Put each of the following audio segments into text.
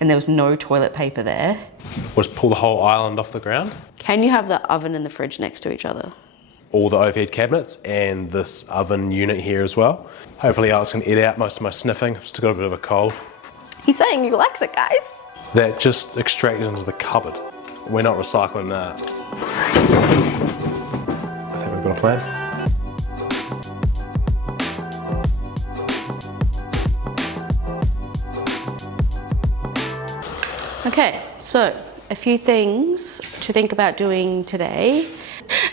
and there was no toilet paper there. We'll just pull the whole island off the ground. Can you have the oven and the fridge next to each other? All the overhead cabinets and this oven unit here as well. Hopefully Alex can edit out most of my sniffing. I've still got a bit of a cold. He's saying he likes it, guys. That just extracted into the cupboard. We're not recycling that. I think we've got a plan. Okay, so a few things to think about doing today.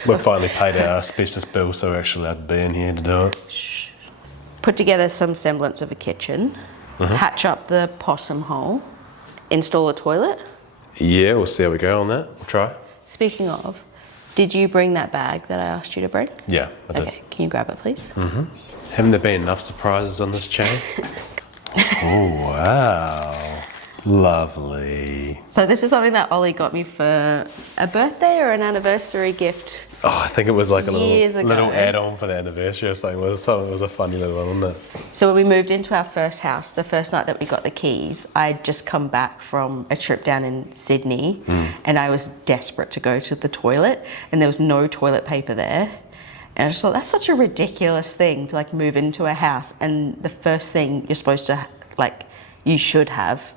We've finally paid our asbestos bill, so we're actually allowed to be in here to do it. Put together some semblance of a kitchen, patch up the possum hole, install a toilet. Yeah, we'll see how we go on that. We'll try. Speaking of, did you bring that bag that I asked you to bring? Yeah, I did. Okay, can you grab it, please? Haven't there been enough surprises on this chain? Oh, wow. Lovely. So this is something that Ollie got me for a birthday or an anniversary gift. Oh, I think it was like a Years ago. little add-on for the anniversary or something. It was a funny little one, wasn't it? So when we moved into our first house, the first night that we got the keys, I'd just come back from a trip down in Sydney and I was desperate to go to the toilet and there was no toilet paper there. And I just thought, that's such a ridiculous thing to like move into a house and the first thing you're supposed to, like, you should have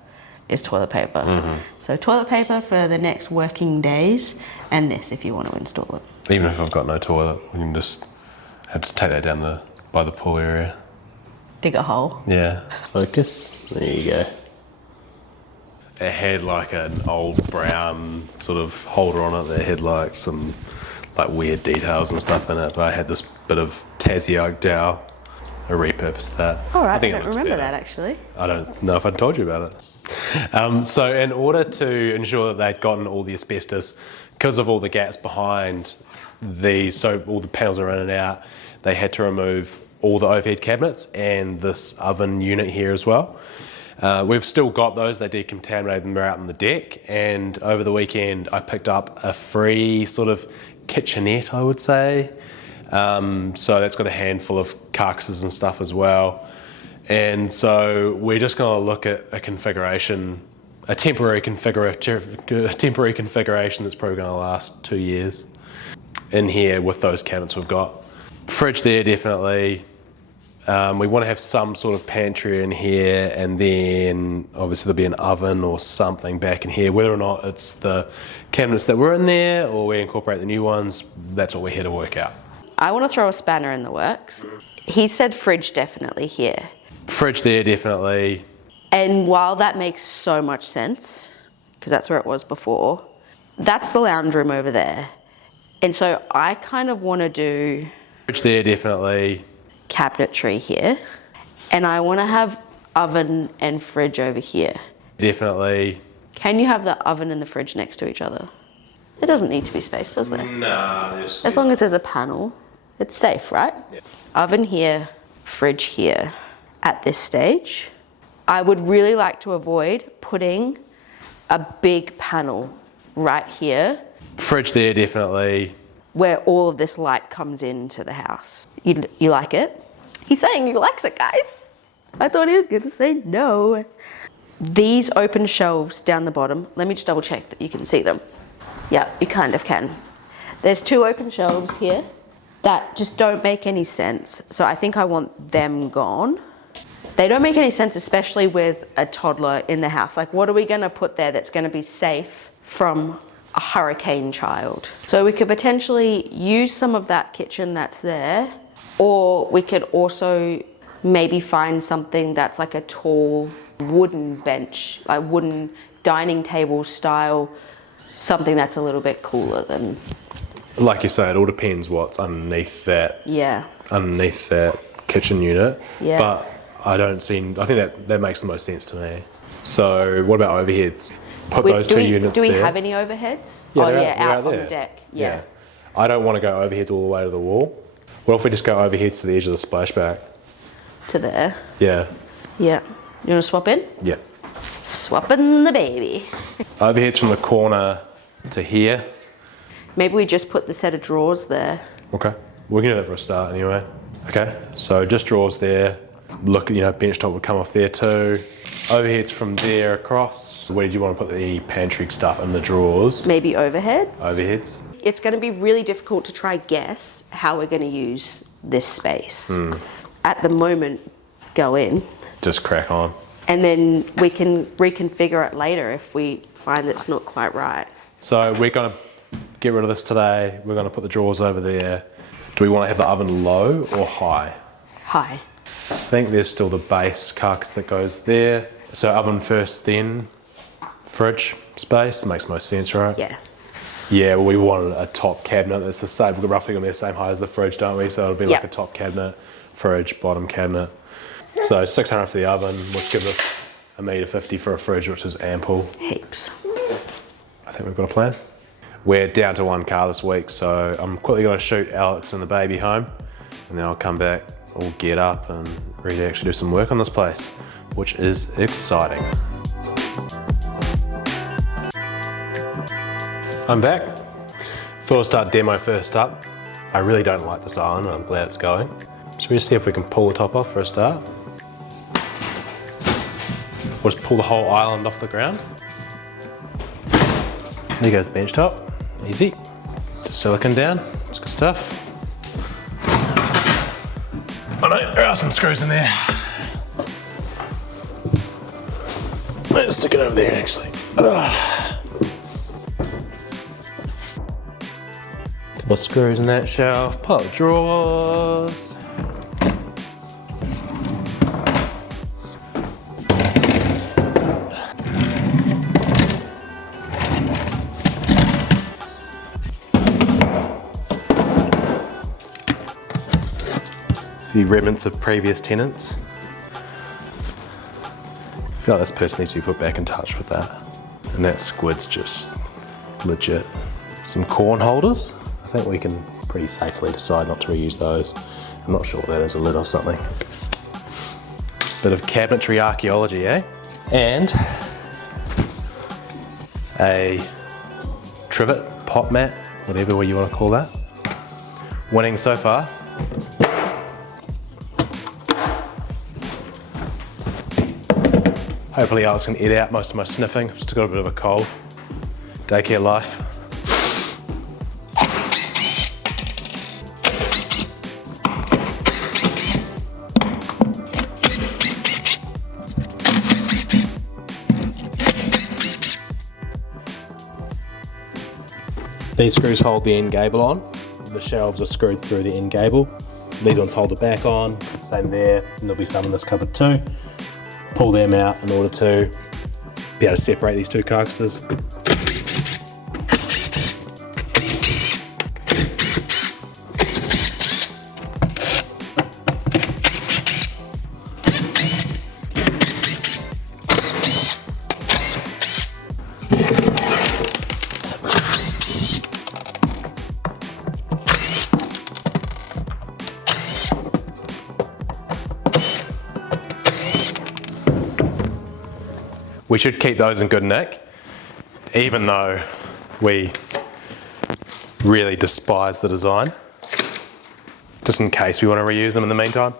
is toilet paper. So toilet paper for the next working days and this if you want to install it. Even if I've got no toilet, we can just have to take that down by the pool area. Dig a hole. Yeah. Focus. There you go. It had like an old brown sort of holder on it that had like some like weird details and stuff in it, but I had this bit of Tassie oak dowel. I repurposed that. All right, I it don't looks remember better. that actually. I don't know if I told you about it. So in order to ensure that they'd gotten all the asbestos, because of all the gaps behind so all the panels are in and out, they had to remove all the overhead cabinets and this oven unit here as well. We've still got those, they decontaminated them, they're out on the deck, and over the weekend I picked up a free sort of kitchenette, I would say. So that's got a handful of carcasses and stuff as well. And so we're just going to look at a configuration, a temporary configuration that's probably going to last 2 years. In here with those cabinets we've got. Fridge there definitely. We want to have some sort of pantry in here, and then obviously there'll be an oven or something back in here. Whether or not it's the cabinets that were in there or we incorporate the new ones, that's what we're here to work out. I want to throw a spanner in the works. He said fridge definitely here. Fridge there definitely. And while that makes so much sense, because that's where it was before, that's the lounge room over there. And so I kind of want to do Fridge there definitely. Cabinetry here. And I want to have oven and fridge over here. Definitely. Can you have the oven and the fridge next to each other? It doesn't need to be spaced, does it? Nah. As long as there's a panel, it's safe, right? Yeah. Oven here, fridge here. At this stage, I would really like to avoid putting a big panel right here. Fridge there definitely. Where all of this light comes into the house. You like it? He's saying he likes it, guys. I thought he was going to say no. These open shelves down the bottom, let me just double check that you can see them. Yeah, you kind of can. There's 2 open shelves here that just don't make any sense. So I think I want them gone. They don't make any sense, especially with a toddler in the house. Like, what are we going to put there that's going to be safe from a hurricane child? So we could potentially use some of that kitchen that's there, or we could also maybe find something that's like a tall wooden bench, like wooden dining table style, something that's a little bit cooler than... Like you say, it all depends what's underneath that. Yeah. Underneath that kitchen unit. Yeah. But I think that makes the most sense to me. So what about overheads? Put those two units there. Do we have any overheads? Yeah, out on the deck. Yeah. I don't want to go overheads all the way to the wall. What if we just go overheads to the edge of the splashback? To there? Yeah. Yeah. You want to swap in? Yeah. Swapping the baby. Overheads from the corner to here. Maybe we just put the set of drawers there. Okay. We can do that for a start anyway. Okay. So just drawers there. Look, bench top would come off there too. overheads from there across. Where did you want to put the pantry stuff, in the drawers? Maybe overheads? Overheads. It's going to be really difficult to try guess how we're going to use this space. At the moment, go in. Just crack on. And then we can reconfigure it later if we find it's not quite right. So we're going to get rid of this today. We're going to put the drawers over there. Do we want to have the oven low or high? High. I think there's still the base carcass that goes there. So oven first, then fridge space. Makes most sense, right? Yeah. Yeah, well, we wanted a top cabinet that's the same, we're roughly going to be the same height as the fridge, don't we? So it'll be like a top cabinet, fridge, bottom cabinet. So 600 for the oven, which gives us $1.50 m for a fridge, which is ample. Heaps. I think we've got a plan. We're down to one car this week, so I'm quickly going to shoot Alex and the baby home, and then I'll come back, all get up and ready to actually do some work on this place, which is exciting. I'm back. Thought I'd start demo first up. I really don't like this island, and I'm glad it's going. Should we just see if we can pull the top off for a start? We'll just pull the whole island off the ground. There goes the bench top. Easy. Just silicone down. It's good stuff. Oh no, there are some screws in there. Let's stick it over there actually. Couple of screws in that shelf, pull out the drawers. The remnants of previous tenants. I feel like this person needs to be put back in touch with that. And that squid's just legit. Some corn holders. I think we can pretty safely decide not to reuse those. I'm not sure what that is, a lid of something. Bit of cabinetry archaeology, eh? And a trivet, pot mat, whatever you want to call that. Winning so far. Hopefully Alex can edit out most of my sniffing. I've still got a bit of a cold. Daycare life. These screws hold the end gable on. The shelves are screwed through the end gable. These ones hold it back on. Same there, and there'll be some in this cupboard too. Pull them out in order to be able to separate these two carcasses. We should keep those in good nick, even though we really despise the design, just in case we want to reuse them in the meantime.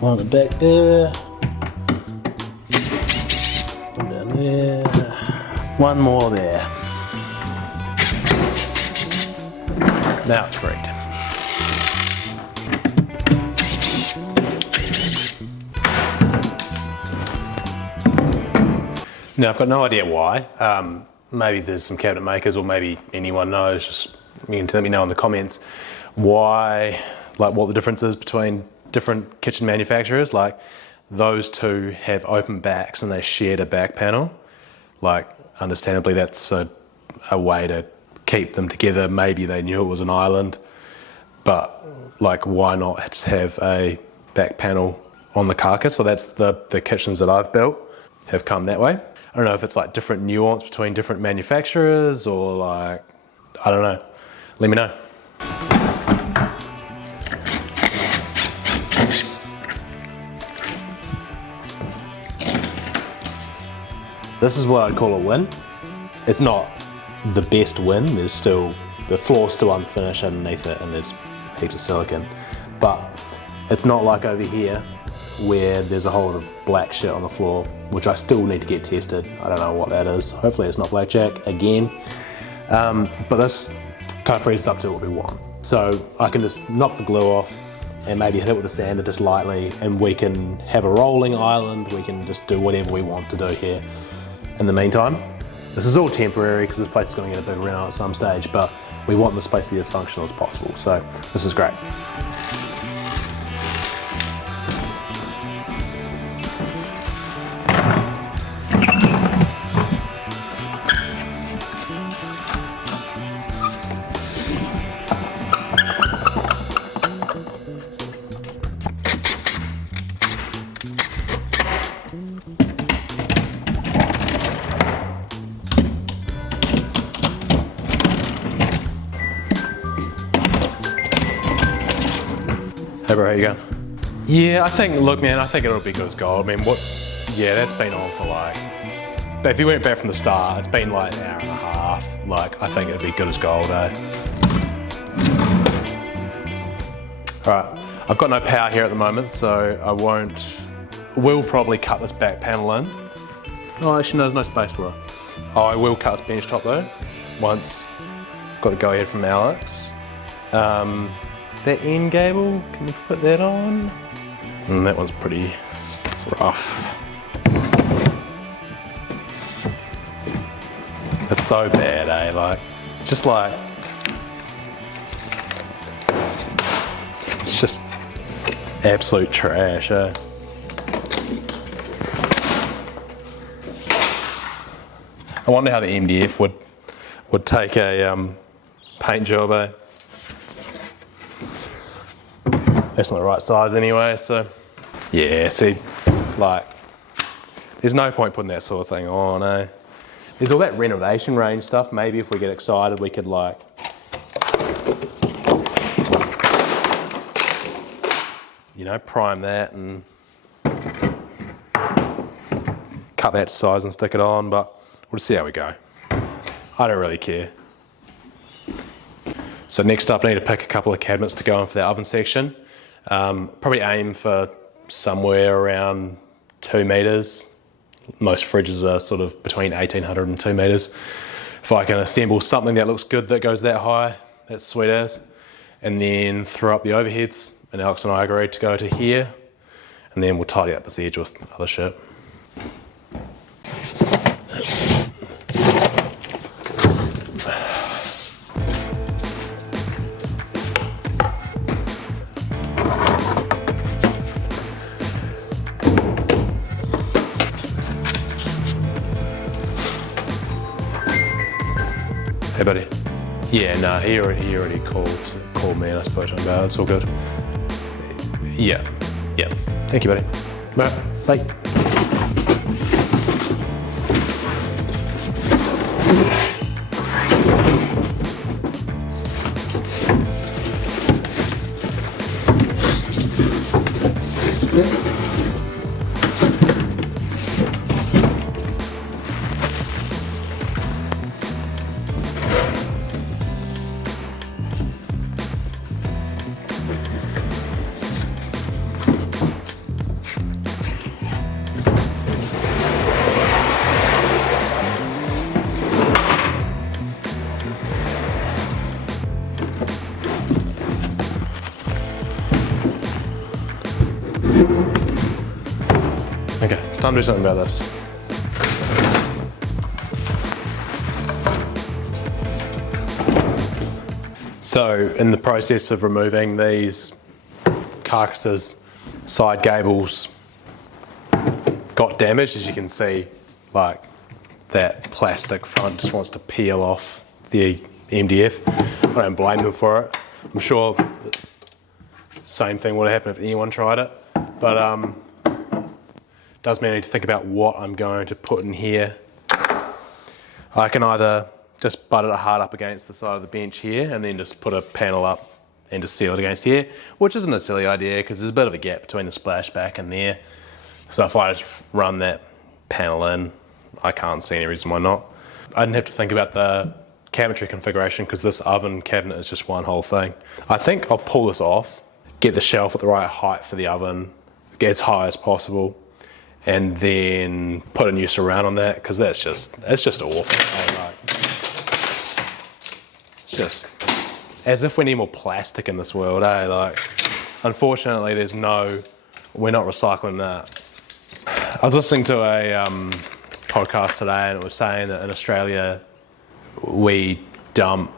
One at the back there, one down there. One more there. Now it's freed. Now I've got no idea why. Maybe there's some cabinet makers, or maybe anyone knows. Just you can let me know in the comments why, like what the difference is between different kitchen manufacturers. Like those two have open backs and they shared a back panel. Like understandably that's a way to keep them together. Maybe they knew it was an island, but like why not have a back panel on the carcass? So that's the kitchens that I've built have come that way. I don't know if it's like different nuance between different manufacturers or like, I don't know. Let me know. This is what I'd call a win. It's not the best win. There's still, the floor's still unfinished underneath it and there's heaps of silicone. But it's not like over here where there's a whole lot of black shit on the floor, which I still need to get tested. I don't know what that is. Hopefully it's not blackjack again. But this kind of frees us up to what we want. So I can just knock the glue off and maybe hit it with a sander just lightly, and we can have a rolling island. We can just do whatever we want to do here. In the meantime, this is all temporary because this place is going to get a bit reno at some stage, but we want the space to be as functional as possible. So this is great. Hey bro, how you going? Yeah, I think it'll be good as gold. I mean, yeah, that's been on for like, but if you went back from the start, it's been like an hour and a half. Like, I think it'd be good as gold, eh? All right, I've got no power here at the moment, so we'll probably cut this back panel in. Oh, actually, no, there's no space for it. Oh, I will cut this bench top though, once got the go ahead from Alex. That end gable, can you put that on? And that one's pretty rough. It's so bad, eh? Like, it's just like, it's just absolute trash, eh? I wonder how the MDF would take a paint job, eh? That's not the right size anyway, so yeah, see, like, there's no point putting that sort of thing on, eh? There's all that renovation range stuff. Maybe if we get excited, we could like, you know, prime that and cut that to size and stick it on, but we'll just see how we go. I don't really care. So next up, I need to pick a couple of cabinets to go in for the oven section. Probably aim for somewhere around 2 meters. Most fridges are sort of between 1800 and 2 meters. If I can assemble something that looks good that goes that high, that's sweet as. And then throw up the overheads, and Alex and I agreed to go to here, and then we'll tidy up this edge with other shit. Hey buddy. Yeah, no, he already called me and I spoke to him about it. It's all good. Yeah. Thank you, buddy. Bye. Okay, it's time to do something about this. So, in the process of removing these carcasses, side gables got damaged, as you can see, like that plastic front just wants to peel off the MDF. I don't blame them for it. I'm sure the same thing would have happened if anyone tried it, but does mean I need to think about what I'm going to put in here. I can either just butt it hard up against the side of the bench here and then just put a panel up and just seal it against here, which isn't a silly idea because there's a bit of a gap between the splashback and there. So if I just run that panel in I can't see any reason why not. I didn't have to think about the cabinetry configuration because this oven cabinet is just one whole thing. I think I'll pull this off, get the shelf at the right height for the oven, get as high as possible, and then put a new surround on that because it's just awful. It's just as if we need more plastic in this world, eh? Like, unfortunately, we're not recycling that. I was listening to a podcast today and it was saying that in Australia we dump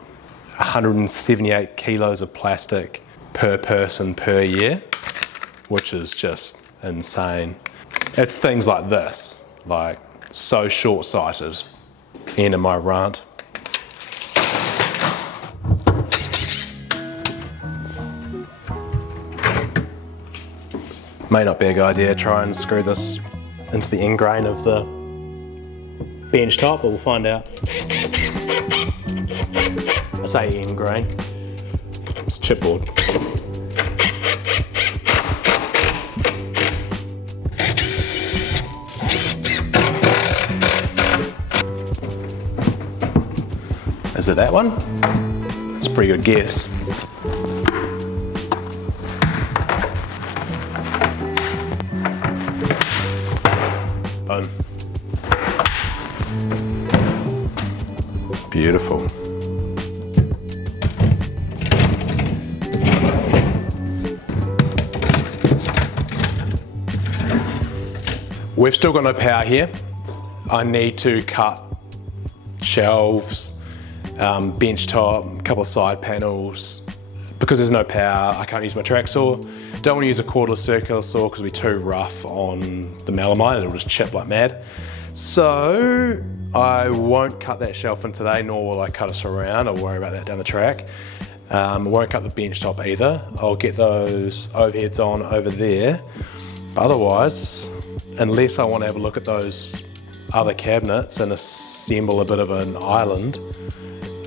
178 kilos of plastic per person per year, which is just insane. It's things like this, like so short-sighted. End of my rant. May not be a good idea to try and screw this into the end grain of the bench top, but we'll find out. I say end grain, it's chipboard. Is it that one? That's a pretty good guess. Beautiful. We've still got no power here. I need to cut shelves, bench top, a couple of side panels. Because there's no power, I can't use my track saw. Don't want to use a cordless circular saw because it'll be too rough on the melamine, it'll just chip like mad. So I won't cut that shelf in today, nor will I cut a surround. I'll worry about that down the track. I won't cut the bench top either. I'll get those overheads on over there. But otherwise, unless I want to have a look at those other cabinets and assemble a bit of an island,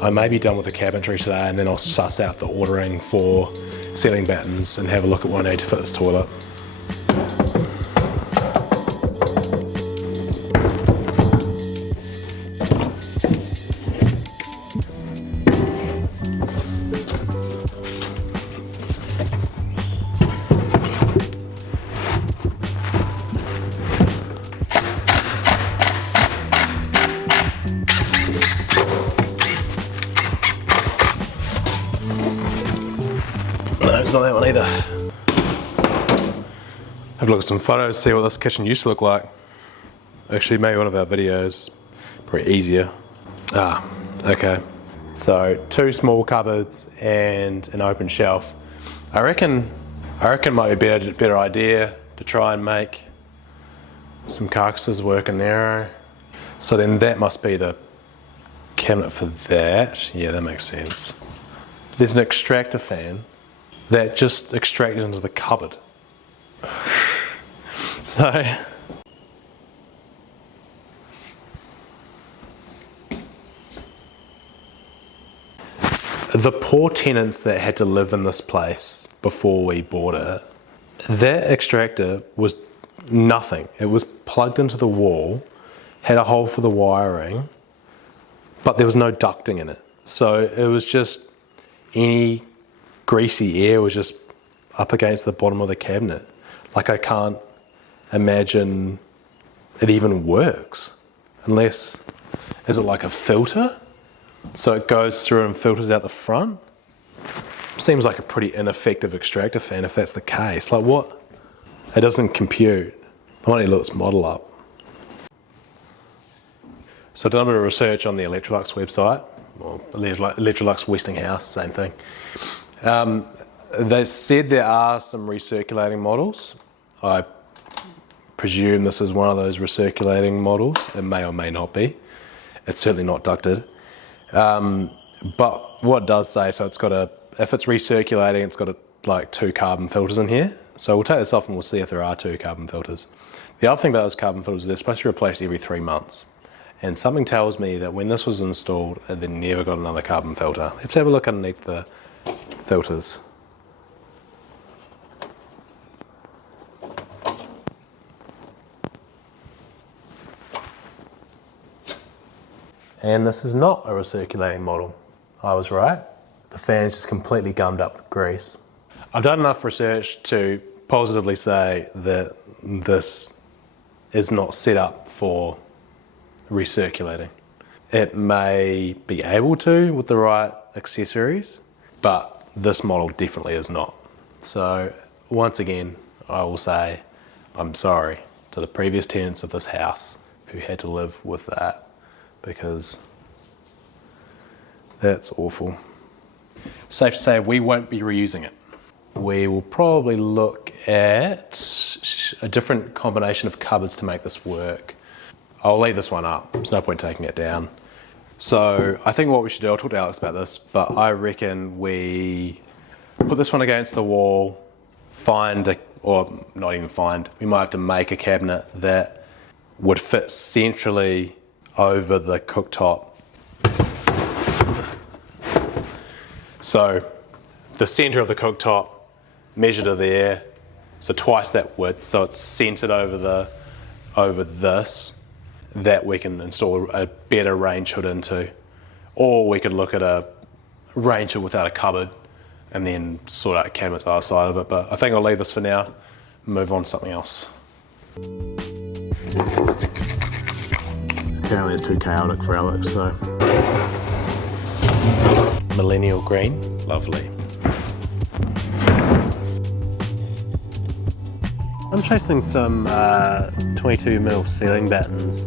I may be done with the cabinetry today, and then I'll suss out the ordering for ceiling battens and have a look at what I need to fit this toilet. It's not that one either. Have a look at some photos, see what this kitchen used to look like. Actually, maybe one of our videos, probably easier. Okay. So 2 small cupboards and an open shelf. I reckon it might be a better idea to try and make some carcasses work in there. So then that must be the cabinet for that. Yeah, that makes sense. There's an extractor fan that just extracted into the cupboard. So the poor tenants that had to live in this place before we bought it, that extractor was nothing. It was plugged into the wall, had a hole for the wiring, but there was no ducting in it. So it was just any greasy air was just up against the bottom of the cabinet. Like, I can't imagine it even works unless, is it like a filter? So it goes through and filters out the front? Seems like a pretty ineffective extractor fan if that's the case. Like, what? It doesn't compute. I want to look this model up. So I've done a bit of research on the Electrolux website, or Electrolux Westinghouse, same thing. They said there are some recirculating models. I presume this is one of those recirculating models. It may or may not be. It's certainly not ducted. But what it does say, so it's got if it's recirculating, it's got like 2 carbon filters in here. So we'll take this off and we'll see if there are 2 carbon filters. The other thing about those carbon filters, they're supposed to be replaced every 3 months. And something tells me that when this was installed, they never got another carbon filter. Let's have a look underneath the filters. And this is not a recirculating model. I was right. The fan's just completely gummed up with grease. I've done enough research to positively say that this is not set up for recirculating. It may be able to with the right accessories, but this model definitely is not. So once again, I will say I'm sorry to the previous tenants of this house who had to live with that, because that's awful. Safe to say we won't be reusing it. We will probably look at a different combination of cupboards to make this work. I'll leave this one up, there's no point taking it down. So I think what we should do, I'll talk to Alex about this, but I reckon we put this one against the wall, or not even find, we might have to make a cabinet that would fit centrally over the cooktop. So the center of the cooktop, measure to there, so twice that width, so it's centered over this, that we can install a better range hood into. Or we could look at a range hood without a cupboard and then sort out cabinets either side of it. But I think I'll leave this for now, move on to something else. Apparently it's too chaotic for Alex, so. Millennial green, lovely. I'm chasing some 22mm ceiling battens